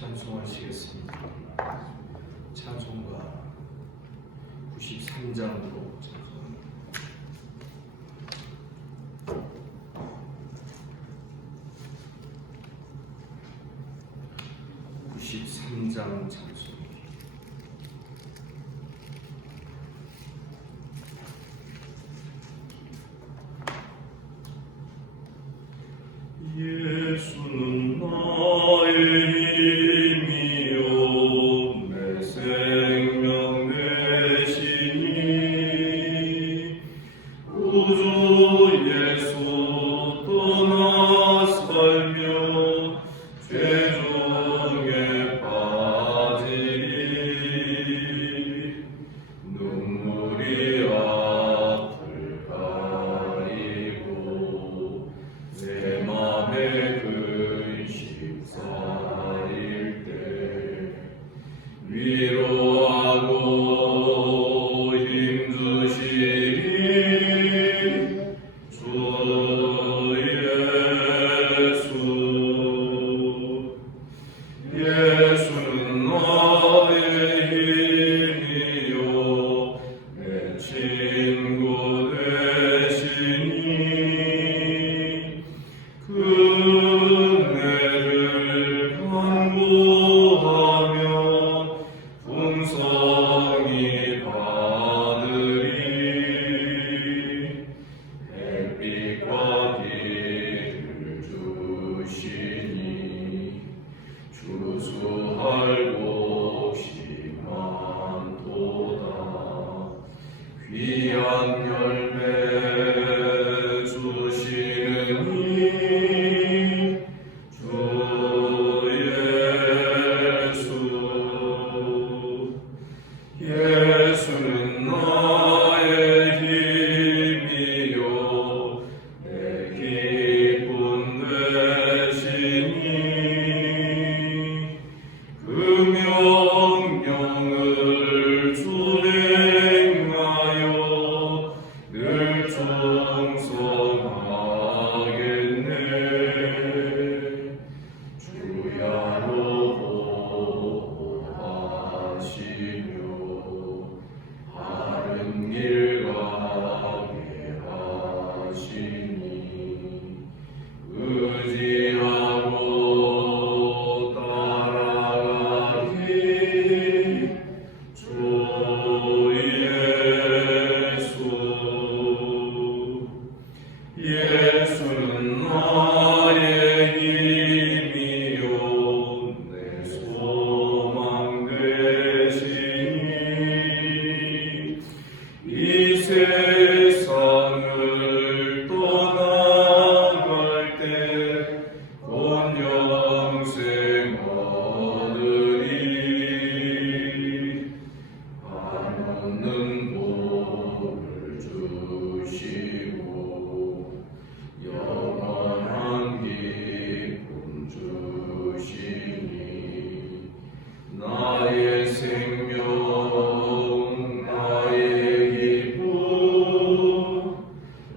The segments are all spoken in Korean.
찬송하시겠습니다. 찬송가 93장으로 찬송합니다. 93장 찬송. 예수는 나의 힘이요 내 생명 되시니 구주 예수 떠나 살며 죄중에 빠지리 눈물이 앞을 가리고 내 맘에 근심 쌓일 때 위로하고 힘주시리 주 예수는 나의 힘이요 내 친구 되시니 은혜를 간구하면 풍성히 받으리 햇빛과 길을 주시니 주수할 곳이 많도다 귀한 열매 주시는 주 예수는 나의 힘이요 내 기쁨 되시니 그 명령을 준행하여 늘 충성하겠네 주야로 보호하시며 바른 길 가게 하시니 의지하고 따라가리 주 예수는 나의 힘이요 내 소망 되시니 이 세상을 떠나갈 때 곧 영생 얻으리 한없는 복을 주시고 영원한 기쁨 주시니 나의 생명 나의 기쁨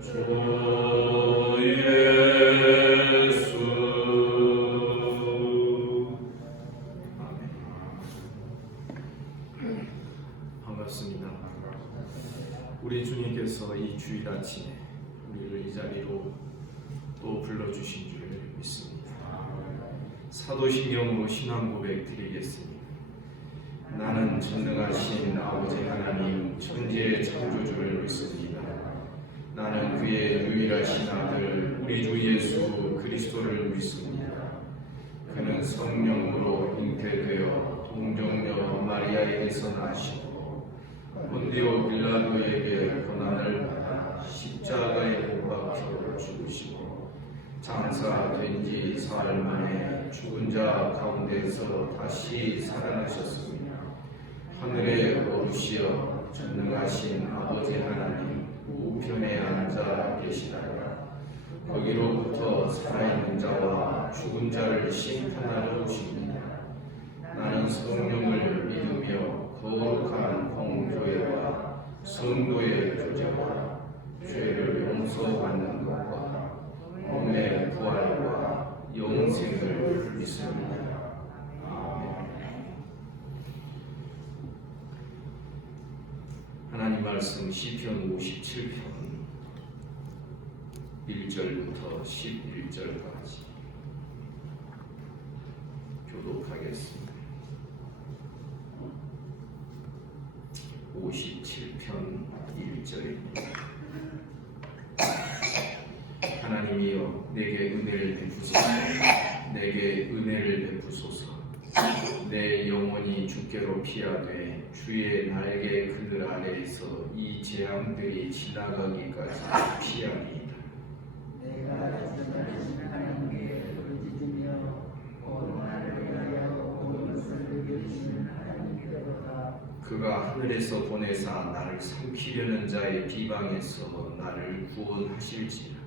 주 예수 반갑습니다. 우리 주님께서 이 주일 아침에 우리를 이 자리로 또 불러주신 줄 믿습니다. 사도신경으로 신앙 고백 드리겠습니다. 나는 전능하신 아버지 하나님 천지의 창조주를 믿습니다. 나는 그의 유일하신 아들 우리 주 예수 그리스도를 믿습니다. 그는 성령으로 잉태되어 동정녀 마리아에게서 나시고 본디오 빌라도에게 고난을 받아 십자가에 못 박혀 죽으시고 장사된 지 사흘 만에 죽은 자 가운데서 다시 살아나셨습니다. 하늘에 오르시어 전능하신 아버지 하나님 우편에 앉아 계시다가 거기로부터 살아있는 자와 죽은 자를 심판하러 오십니다. 나는 성령을 믿으며 거룩한 공교회와 성도의 교제와 죄를 용서받는 것과 몸의 부활과 영생을 믿습니다. 아멘. 말씀 시편 57편 1절부터 11절까지 교독하겠습니다. 57편 1절입니다. 하나님이여 내게 은혜를 베푸소서. 내게 은혜를 베푸소서. 내 영혼이 주께로 피하되 주의 날개 그늘 아래에서 이 재앙들이 지나가기까지 피하리이다. 내가 지나신 하나님께 부르짖으며 온 나를 위하여 온 것을 누려주시는 하나님께로다. 그가 하늘에서 보내사 나를 삼키려는 자의 비방에서 나를 구원하실지라.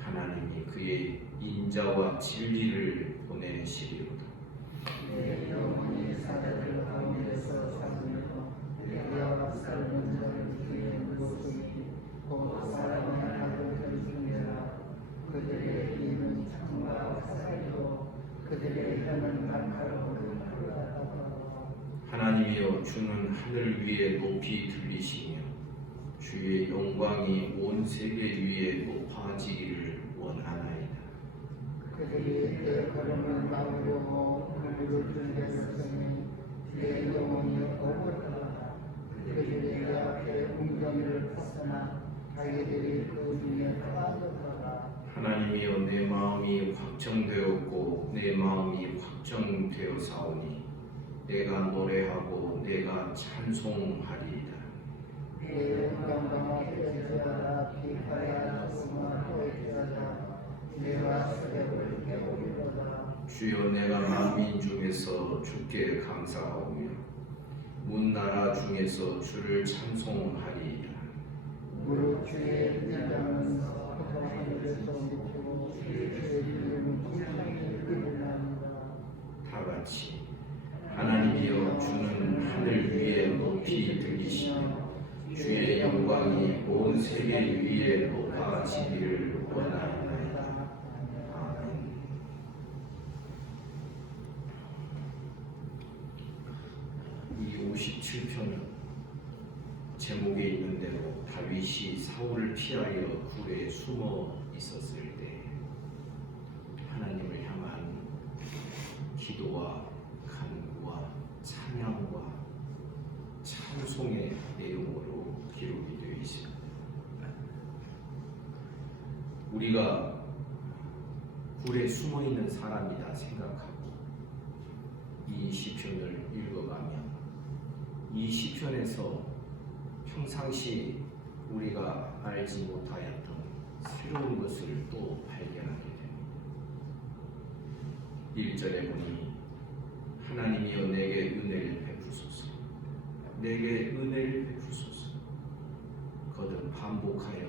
하나님이 그의 인자와 진리를 보내시리로다. 내 영혼이 사자들 가운데서 살며 내가 삶은 자를 주의 모습이 곧 사람의 아들들 중에라. 그들의 입은 창과 화살이요 그들의 혀는 날카로운 칼같다. 하나님이여 주는 하늘 위에 높이 들리시며 주의 영광이 온 세계 위에 높아지기를 원하나이다. 그들이 내 걸음을 막으려고 물을 준비했으니 내 영혼이 억울하다. 그들이 내 앞에 웅덩이를 팠으나 자기들이 그 중에 빠졌다. 하나님이여 내 마음이 확정되었고 내 마음이 확정되어사오니 내가 노래하고 내가 찬송하리이다. 내 영광과 기대하라. 비파야 소마 호의하라. 내가 수렵을 깨우리로다. 주여 내가 만민 중에서 주께 감사하오며 문나라 중에서 주를 찬송하리이다. 무릇 주의 인자는 하늘에서 미치고 주의 이름은 풍성히 그리나이다. 다같이 하나님이여 주는 하늘 위에 높이 들리시며 주의 영광이 온 세계 위에 높아지기를 원하나이다. 아멘. 이 57편은 제목에 있는 대로 다윗이 사울을 피하여 굴에 숨어 있었을 때 하나님을 향한 기도와 간구와 찬양과 찬송의 내용으로 기록이 되어 있습니다. 우리가 굴에 숨어 있는 사람이다 생각하고 이 시편을 읽어가면 이 시편에서 평상시 우리가 알지 못하였던 새로운 것을 또 발견하게 됩니다. 1절에 보니 하나님이여 내게 은혜를 베푸소서. 내게 은혜를 베푸소서. 거듭 반복하여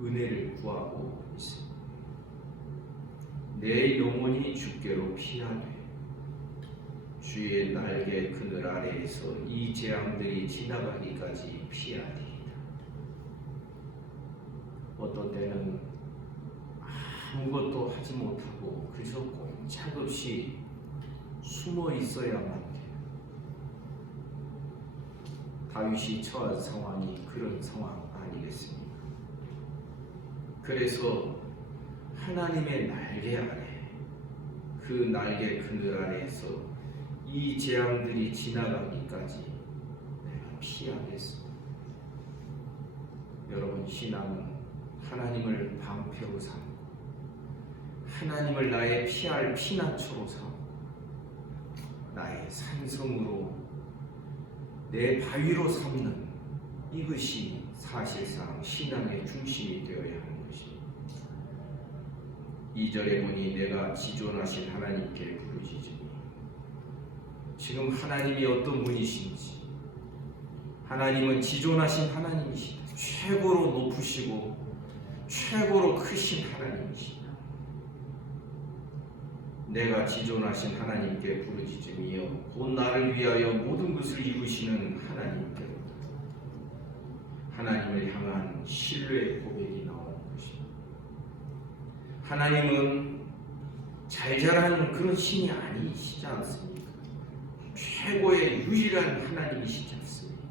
은혜를 구하고 있습니다. 내 영혼이 주께로 피하되 주의 날개 그늘 아래에서 이 재앙들이 지나가기까지 피하리이다. 어떤 때는 아무것도 하지 못하고 그저 꼼짝없이 숨어 있어야만 돼요. 다윗이 처한 상황이 그런 상황 아니겠습니까? 그래서 하나님의 날개 아래, 그 날개 그늘 아래에서 이 재앙들이 지나가기까지 내가 피하겠습니다. 여러분, 신앙은 하나님을 방패로 삼고 하나님을 나의 피할 피난처로 삼고 나의 산성으로 내 바위로 삼는 이것이 사실상 신앙의 중심이 되어야 하는 것입니다. 2절에 보니 내가 지존하신 하나님께 부르짖으니 지금 하나님이 어떤 분이신지, 하나님은 지존하신 하나님이시다. 최고로 높으시고 최고로 크신 하나님이시다. 내가 지존하신 하나님께 부르짖으며 곧 나를 위하여 모든 것을 이루시는 하나님께로다. 하나님을 향한 신뢰의 고백이 나오는 것입니다. 하나님은 잘잘한 그런 신이 아니시지 않습니까? 최고의 유일한 하나님이시지 않습니까?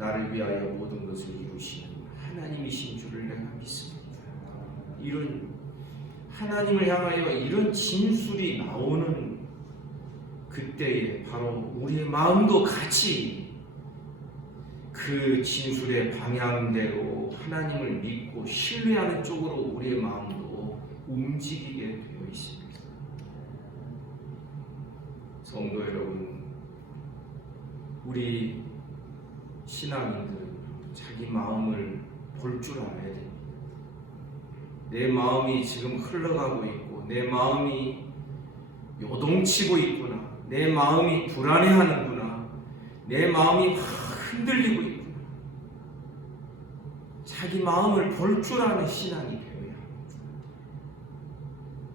나를 위하여 모든 것을 이루시는 하나님이신 줄을 내가 믿습니다. 이런 하나님을 향하여 이런 진술이 나오는 그때에 바로 우리의 마음도 같이 그 진술의 방향대로 하나님을 믿고 신뢰하는 쪽으로 우리의 마음도 움직이게 되어 있습니다. 성도 여러분, 우리 신앙인들은 자기 마음을 볼 줄 알아야 됩니다. 내 마음이 지금 흘러가고 있고 내 마음이 요동치고 있구나, 내 마음이 불안해하는구나, 내 마음이 막 흔들리고 있구나. 자기 마음을 볼 줄 아는 신앙이 되어야 합니다.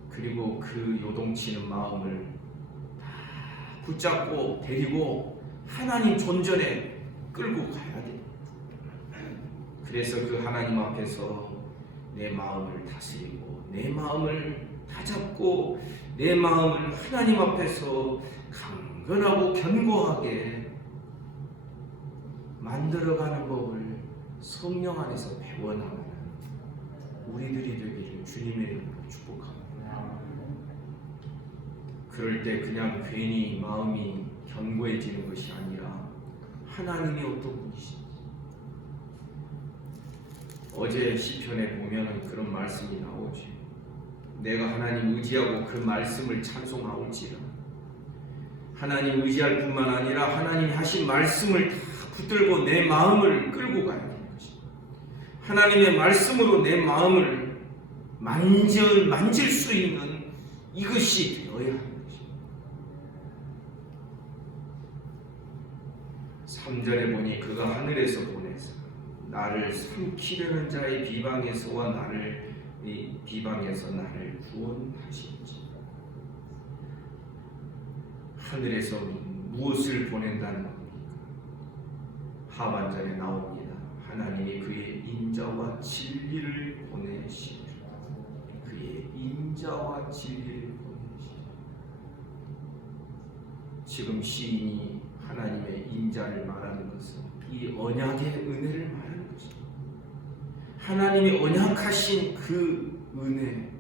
그리고 그 요동치는 마음을 다 붙잡고 데리고 하나님 존전에 끌고 가야 됩니다. 그래서 그 하나님 앞에서 내 마음을 다스리고 내 마음을 다잡고 내 마음을 하나님 앞에서 강건하고 견고하게 만들어가는 법을 성령 안에서 배워나가는 우리들이 되기를 주님의 이름으로 축복합니다. 그럴 때 그냥 괜히 마음이 견고해지는 것이 아니라 하나님이 어떤 분이신지, 어제 시편에 보면 그런 말씀이 나오지. 내가 하나님 의지하고 그 말씀을 찬송하올지라. 하나님 의지할 뿐만 아니라 하나님이 하신 말씀을 다 붙들고 내 마음을 끌고 가야 되는 것입니다. 하나님의 말씀으로 내 마음을 만질 수 있는 이것이 되어야 하는 것입니다. 3절에 보니 그가 하늘에서 보내사 나를 삼키려는 자의 비방에서와 비방에서 나를 구원하시지. 하늘에서 무엇을 보낸다는 겁니까? 하반절에 나옵니다. 하나님이 그의 인자와 진리를 보내시리라. 그의 인자와 진리를 보내시리라. 지금 시인이 하나님의 인자를 말하는 것은 이 언약의 은혜를 말하는 것입니다. 하나님이 언약하신 그 은혜,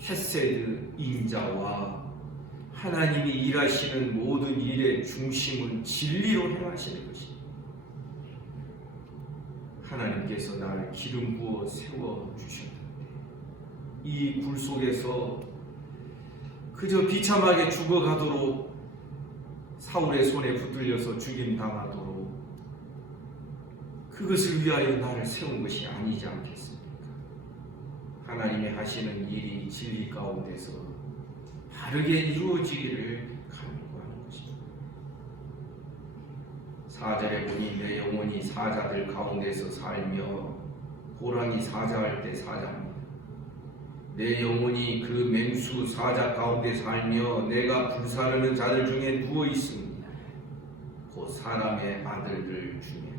헤세드 인자와 하나님이 일하시는 모든 일의 중심은 진리로 행하시는 것입니다. 하나님께서 나를 기름 부어 세워 주셨다. 이 굴 속에서 그저 비참하게 죽어가도록 사울의 손에 붙들려서 죽임당하도록 그것을 위하여 나를 세운 것이 아니지 않겠습니까? 하나님이 하시는 일이 진리 가운데서 바르게 이루어지기를 간구하는 것입니다. 4절에 보니 내 영혼이 사자들 가운데서 살며 호랑이 사자할 때 사자입니다. 내 영혼이 그 맹수 사자 가운데 살며 내가 불사르는 자들 중에 누워 있습니다. 곧 사람의 아들들 중에라.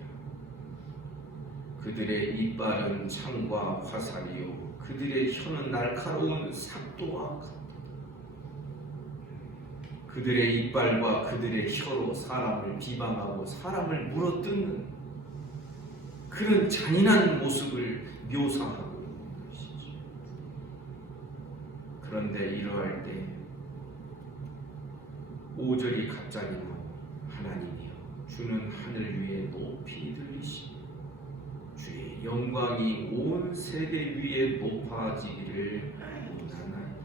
그들의 이빨은 창과 화살이요 그들의 혀는 날카로운 삭도와 같다. 그들의 이빨과 그들의 혀로 사람을 비방하고 사람을 물어뜯는 그런 잔인한 모습을 묘사하고 있는 것이죠. 그런데 이러할 때 5절이 갑자기 나오고 하나님이여 주는 하늘 위에 높이 들리시니 주의 영광이 온 세계 위에 높아지기를 원하나이다.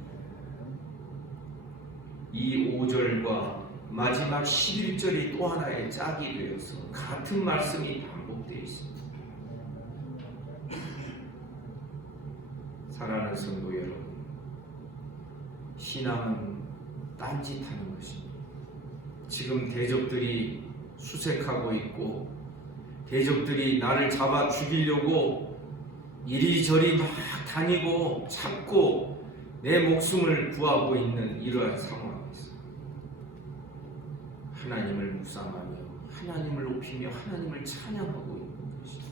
이 5절과 마지막 11절이 또 하나의 짝이 되어서 같은 말씀이 반복되어 있습니다. 사랑하는 성도 여러분, 신앙은 딴짓하는 것입니다. 지금 대적들이 수색하고 있고 대적들이 나를 잡아 죽이려고 이리저리 막 다니고 찾고 내 목숨을 구하고 있는 이러한 상황에서 하나님을 묵상하며 하나님을 높이며 하나님을 찬양하고 있는 것이죠.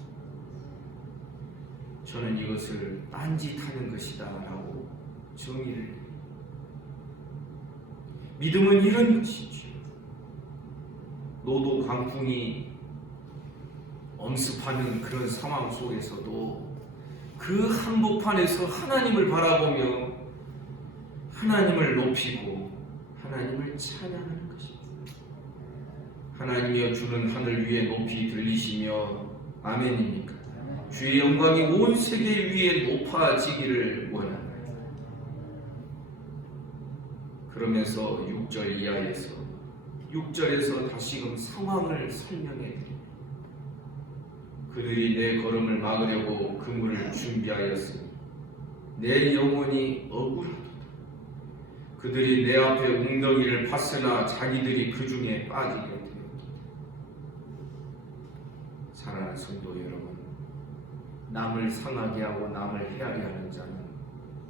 저는 이것을 딴짓하는 것이다 라고 정의를 해요. 믿음은 이런 것이죠. 노도 광풍이 엄습하는 그런 상황 속에서도 그 한복판에서 하나님을 바라보며 하나님을 높이고 하나님을 찬양하는 것입니다. 하나님이여 주는 하늘 위에 높이 들리시며 아멘입니까? 주의 영광이 온 세계 위에 높아지기를 원합니다. 그러면서 6절 이하에서 6절에서 다시금 상황을 설명해 드립니다. 그들이 내 걸음을 막으려고 그물을 준비하였으니 내 영혼이 억울하도다. 그들이 내 앞에 웅덩이를 팠으나 자기들이 그 중에 빠지게 되었다. 사랑하는 성도 여러분, 남을 상하게 하고 남을 헤아려 하는 자는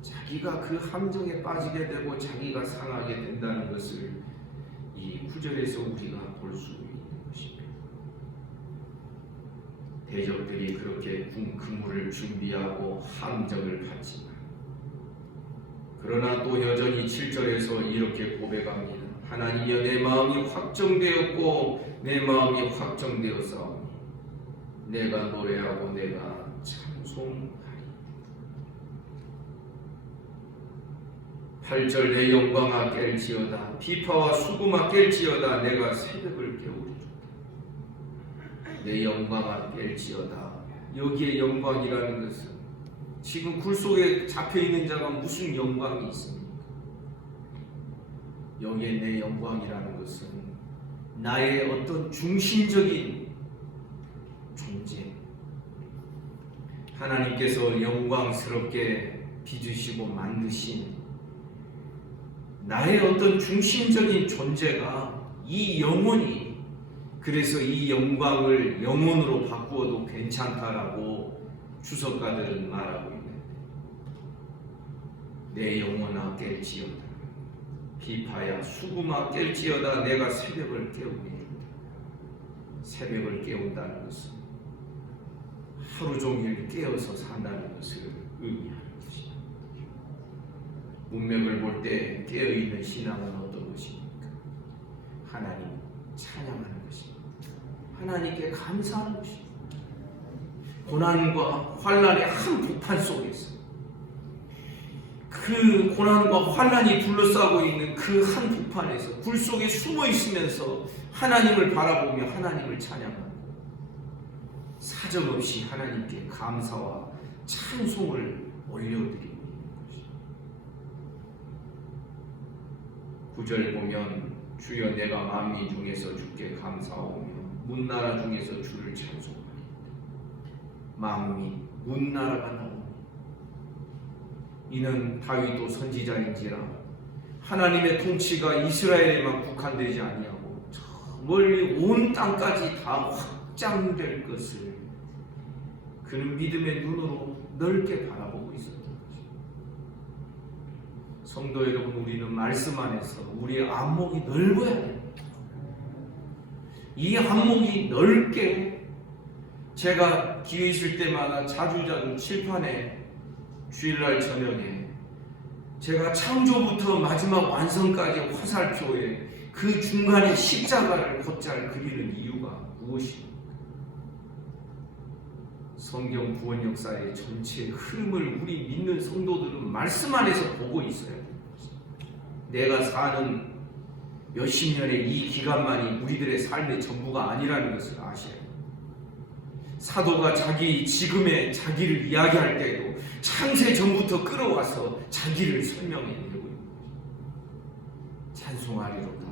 자기가 그 함정에 빠지게 되고 자기가 상하게 된다는 것을 이 9절에서 우리가 볼 수 있는 것입니다. 대적들이 그렇게 그물을 준비하고 함정을 팠지만 그러나 또 여전히 7절에서 이렇게 고백합니다. 하나님이여 내 마음이 확정되었고 내 마음이 확정되었사오니 내가 노래하고 내가 찬송하리. 8절 내 영광아 깰지어다 비파와 수금아 깰지어다 내가 새벽을 깨우리로다. 내 영광아 깰지어다. 여기에 영광이라는 것은 지금 굴 속에 잡혀있는 자가 무슨 영광이 있습니까? 여기에 내 영광이라는 것은 나의 어떤 중심적인 존재, 하나님께서 영광스럽게 빚으시고 만드신 나의 어떤 중심적인 존재가 이 영혼이, 그래서 이 영광을 영혼으로 바꾸어도 괜찮다라고 주석가들은 말하고 있는데, 내 영혼아 깰지어다 비파야 수금아 깰지어다 내가 새벽을 깨우리로다. 새벽을 깨운다는 것은 하루 종일 깨어서 산다는 것을 의미하는 것입니다. 문맥을 볼 때 깨어있는 신앙은 어떤 것입니까? 하나님 찬양하는 것입니다. 하나님께 감사하는 것입니다. 고난과 환난의 한복판 속에서 그 고난과 환난이 둘러싸고 있는 그 한복판에서 굴 속에 숨어 있으면서 하나님을 바라보며 하나님을 찬양하고 사정없이 하나님께 감사와 찬송을 올려드리고 있는 것입니다. 9절 보면 주여 내가 만민 중에서 주께 감사하오며 문나라 중에서 주를 찬송하리. 만민, 문나라가 나옵니다. 이는 다윗도 선지자인지라 하나님의 통치가 이스라엘에만 국한되지 아니하고 저 멀리 온 땅까지 다 확장될 것을 그는 믿음의 눈으로 넓게 바라보고 있었던 것입니다. 성도 여러분, 우리는 말씀 안에서 우리의 안목이 넓어야 됩니다. 이 안목이 넓게, 제가 기회 있을 때마다 자주 칠판에 주일날 저녁에 제가 창조부터 마지막 완성까지 화살표에 그 중간에 십자가를 곧잘 그리는 이유가 무엇입니까? 성경 구원 역사의 전체 흐름을 우리 믿는 성도들은 말씀 안에서 보고 있어야 됩니다. 내가 사는 몇십 년의 이 기간만이 우리들의 삶의 전부가 아니라는 것을 아셔야 됩니다. 사도가 지금의 자기를 이야기할 때도 창세 전부터 끌어와서 자기를 설명해내고 있는 거죠. 찬송하리로다.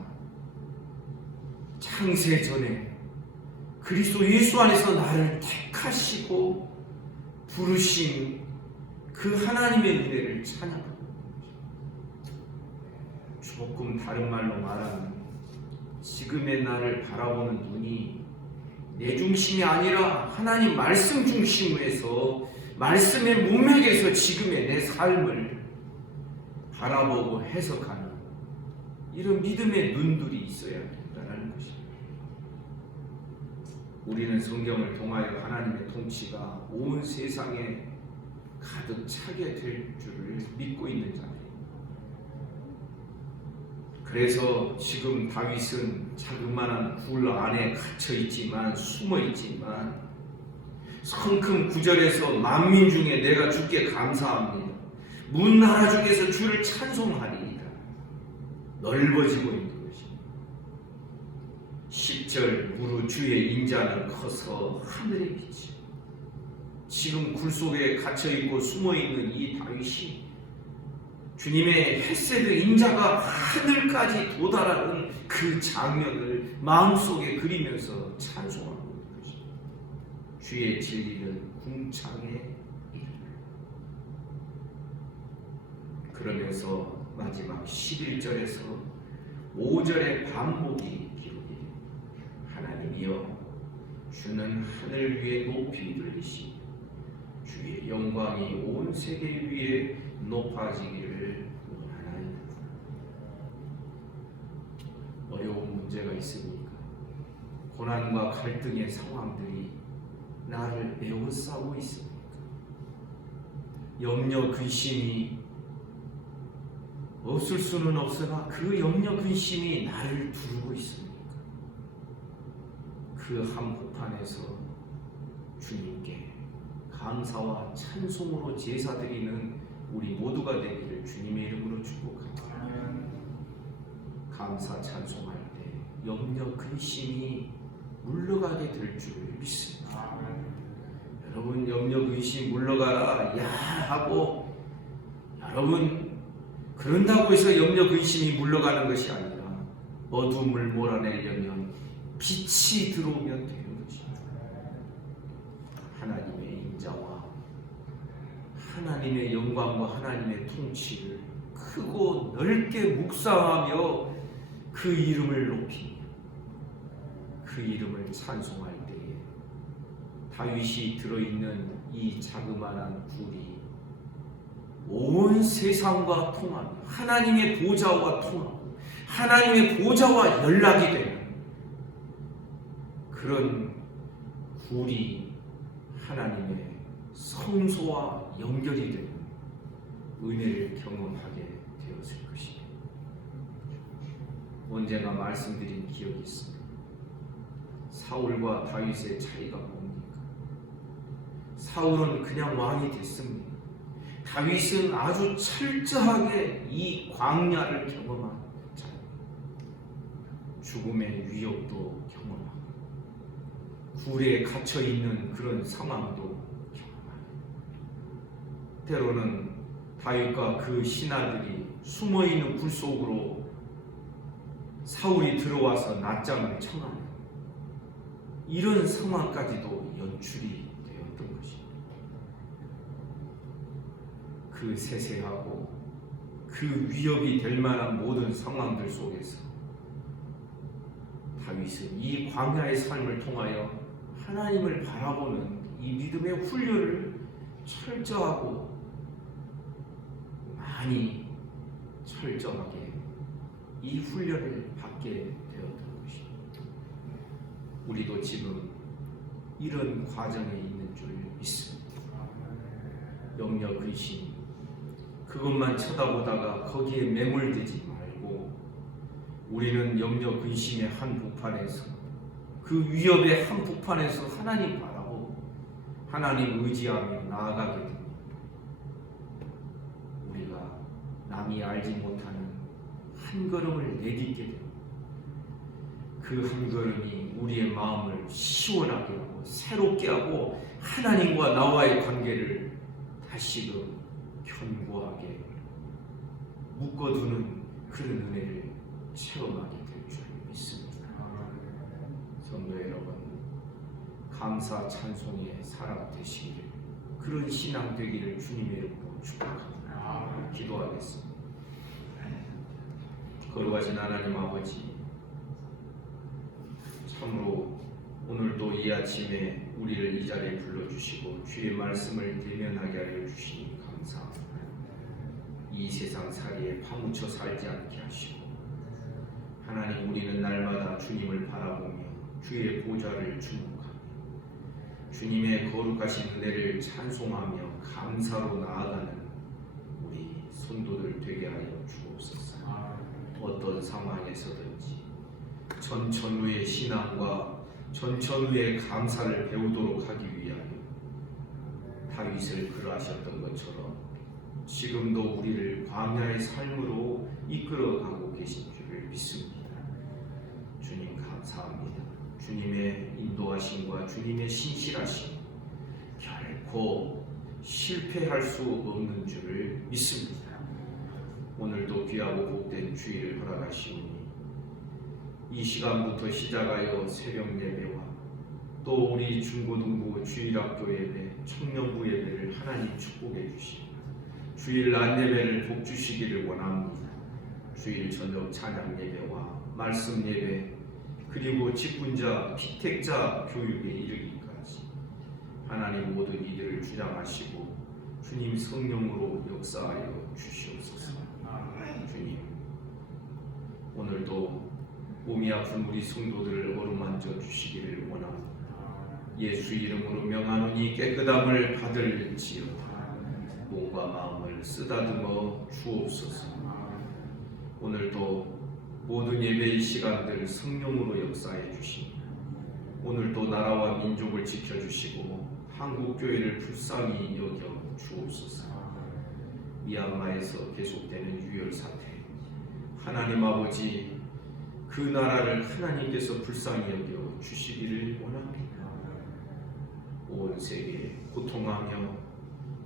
창세 전에 그리스도 예수 안에서 나를 택하시고 부르신 그 하나님의 은혜를 찬양하는 거죠. 조금 다른 말로 말하면 지금의 나를 바라보는 눈이 내 중심이 아니라 하나님 말씀 중심에서 말씀의 문맥에서 지금의 내 삶을 바라보고 해석하는 이런 믿음의 눈들이 있어야 된다는 것입니다. 우리는 성경을 통하여 하나님의 통치가 온 세상에 가득 차게 될 줄을 믿고 있는 자들입니다. 그래서 지금 다윗은 자그마한 굴 안에 갇혀 있지만, 숨어 있지만 성큼 9절에서 만민 중에 내가 주께 감사합니다. 문 나라 중에서 주를 찬송하리이다. 넓어지고 있는 것입니다. 10절 무릇 주의 인자는 커서 하늘에 비치. 지금 굴 속에 갇혀있고 숨어있는 이 다윗이 주님의 헷세드 인자가 하늘까지 도달하는 그 장면을 마음속에 그리면서 찬송하고 있는 것입니다. 주의 진리는 궁창에 이르라. 그러면서 마지막 11절에서 5절의 반복이 기록이 하나님이여 주는 하늘 위에 높이 들리시니 주의 영광이 온 세계 위에 높아지기를 원하나이다. 어려운 문제가 있습니까? 고난과 갈등의 상황들이 나를 에워싸고 있습니까? 염려 근심이 없을 수는 없으나 그 염려 근심이 나를 두르고 있습니까? 그 한복판에서 주님께 감사와 찬송으로 제사드리는 우리 모두가 되기를 주님의 이름으로 축복합니다. 감사 찬송할 때 염려 근심이 물러가게 될 줄 믿습니다. 여러분 염려 근심 물러가라 야 하고 여러분 그런다고 해서 염려 근심이 물러가는 것이 아니라 어둠을 몰아내려면 빛이 들어오면 되는 것입니다. 하나님의 인자와 하나님의 영광과 하나님의 통치를 크고 넓게 묵상하며 그 이름을 높이며 그 이름을 찬송할 때에 다윗이 들어있는 이 자그마한 굴이 온 세상과 통하며 하나님의 보좌와 통하고 하나님의 보좌와 연락이 되는 그런 굴이 하나님의 성소와 연결이 되는 은혜를 경험하게 되었을 것입니다. 언제나 말씀드린 기억이 있습니다. 사울과 다윗의 차이가 뭡니까? 사울은 그냥 왕이 됐습니다. 다윗은 아주 철저하게 이 광야를 경험한 자입니다. 죽음의 위협도 경험하고 굴에 갇혀있는 그런 상황도 경험하고 때로는 다윗과 그 신하들이 숨어있는 굴 속으로 사울이 들어와서 낮잠을 청하는 이런 상황까지도 연출이 되었던 것입니다. 그 세세하고 그 위협이 될 만한 모든 상황들 속에서 다윗은 이 광야의 삶을 통하여 하나님을 바라보는 이 믿음의 훈련을 철저하고 많이 철저하게 이 훈련을 받게 되었던 것입니다. 우리도 지금 이런 과정에 있는 줄 믿습니다. 염려 근심 그것만 쳐다보다가 거기에 매몰되지 말고 우리는 염려 근심의 한복판에서 그 위협의 한복판에서 하나님 바라보고 하나님 의지하며 나아가게 됩니다. 우리가 남이 알지 못하는 한 걸음을 내딛게 됩니다. 그 한 걸음이 우리의 마음을 시원하게 하고 새롭게 하고 하나님과 나와의 관계를 다시금 견고하게 묶어두는 그런 은혜를 체험하게 될 줄 믿습니다. 성도 여러분, 감사 찬송의 사람 되시기를 그런 신앙 되기를 주님의 이름으로 축복합니다. 기도하겠습니다. 거룩하신 하나님 아버지, 참으로 오늘도 이 아침에 우리를 이 자리에 불러주시고 주의 말씀을 대면하게 하여 주시니 감사합니다. 이 세상 살이에 파묻혀 살지 않게 하시고 하나님 우리는 날마다 주님을 바라보며 주의 보좌를 주목하며 주님의 거룩하신 은혜를 찬송하며 감사로 나아가는 우리 성도들 되게 하여 주옵소서. 어떤 상황에서든지 전천후의 신앙과 전천후의 감사를 배우도록 하기 위하여 다윗을 그러하셨던 것처럼 지금도 우리를 광야의 삶으로 이끌어가고 계신 줄을 믿습니다. 주님 감사합니다. 주님의 인도하심과 주님의 신실하심 결코 실패할 수 없는 줄을 믿습니다. 오늘도 귀하고 복된 주일을 허락하시오니 이 시간부터 시작하여 새벽 예배와 또 우리 중고등부 주일학교 예배, 청년부 예배를 하나님 축복해 주시고 주일 낮 예배를 복 주시기를 원합니다. 주일 저녁 찬양 예배와 말씀 예배 그리고 직분자, 피택자 교육에 이르기까지 하나님 모든 이들을 주장하시고 주님 성령으로 역사하여 주시옵소서. 주님 오늘도 몸이 아픈 우리 성도들을 어루만져 주시기를 원합니다. 예수 이름으로 명하노니 깨끗함을 받을지어다. 몸과 마음을 쓰다듬어 주옵소서. 오늘도 모든 예배의 시간들 성령으로 역사해 주시니 오늘도 나라와 민족을 지켜주시고 한국교회를 불쌍히 여겨 주옵소서. 미얀마에서 계속되는 유혈 사태 하나님 아버지 그 나라를 하나님께서 불쌍히 여겨 주시기를 원합니다. 온 세계에 고통하며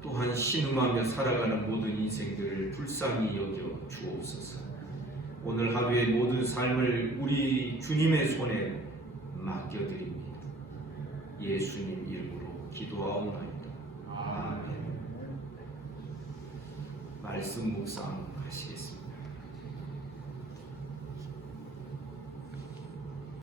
또한 신음하며 살아가는 모든 인생들을 불쌍히 여겨 주옵소서. 오늘 하루의 모든 삶을 우리 주님의 손에 맡겨드립니다. 예수님 이름으로 기도하옵나이다. 아멘. 말씀 묵상 하시겠습니다.